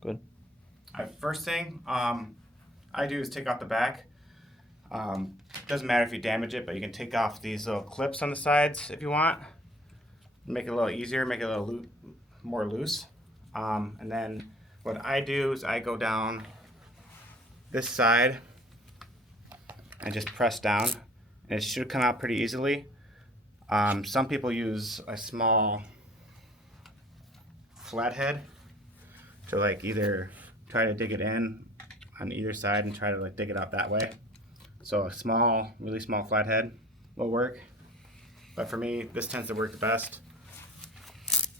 Good. First thing I do is take off the back. Doesn't matter if you damage it, but you can take off these little clips on the sides if you want. Make it a little easier, make it a little more loose. And then what I do is I go down this side and just press down, and it should come out pretty easily. Some people use a small flathead to like either try to dig it in on either side and try to like dig it out that way. So a small, really small flathead will work. But for me, this tends to work the best.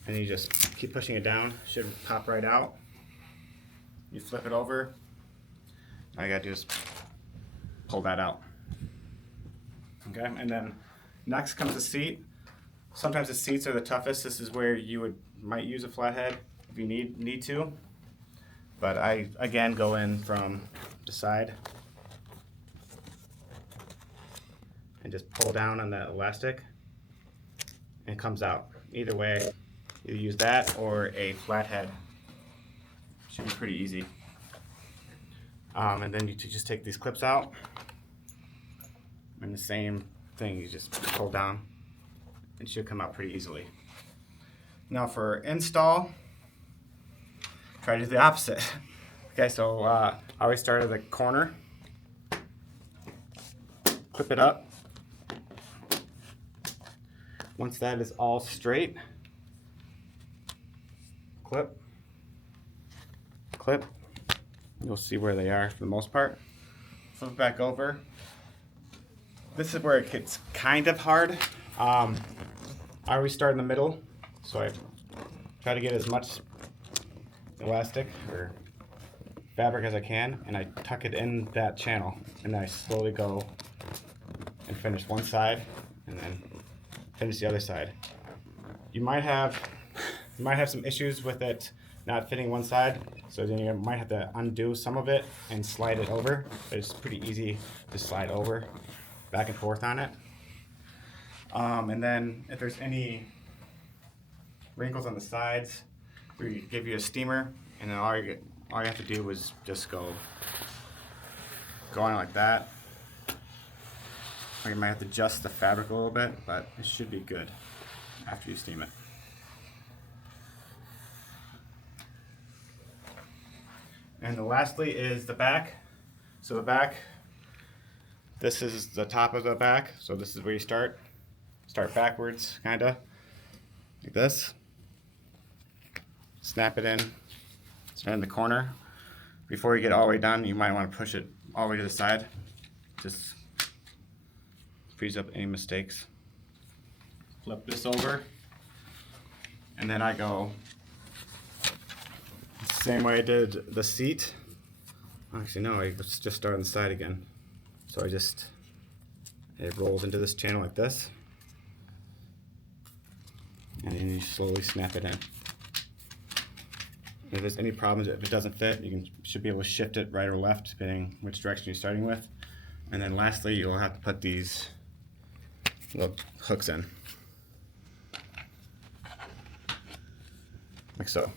And you just keep pushing it down, should pop right out. You flip it over. All you gotta do is pull that out. Okay, and then next comes the seat. Sometimes the seats are the toughest. This is where you might use a flathead if you need to. But I again go in from the side and just pull down on that elastic and it comes out. Either way, you use that or a flathead. Should be pretty easy. And then you just take these clips out, and the same thing, you just pull down. It should come out pretty easily. Now for install, try to do the opposite. Okay, so I always start at the corner, clip it up. Once that is all straight, clip, clip. You'll see where they are for the most part. Flip it back over. This is where it gets kind of hard. I always start in the middle, so I try to get as much elastic or fabric as I can, and I tuck it in that channel, and then I slowly go and finish one side, and then finish the other side. You might have some issues with it not fitting one side, so then you might have to undo some of it and slide it over. But it's pretty easy to slide over, back and forth on it. And then if there's any wrinkles on the sides, we give you a steamer, and then all you have to do is just go on like that. Or you might have to adjust the fabric a little bit, but it should be good after you steam it. And lastly is the back. So the back, this is the top of the back. So this is where you start. Start backwards, kinda, like this. Snap it in, stand in the corner. Before you get all the way done, you might want to push it all the way to the side. Just frees up any mistakes. Flip this over, and then I go same way I did the seat. Actually, no, let's just start on the side again. So it rolls into this channel like this, and then you slowly snap it in. If there's any problems, if it doesn't fit, you should be able to shift it right or left, depending which direction you're starting with. And then lastly, you'll have to put these little hooks in, like so.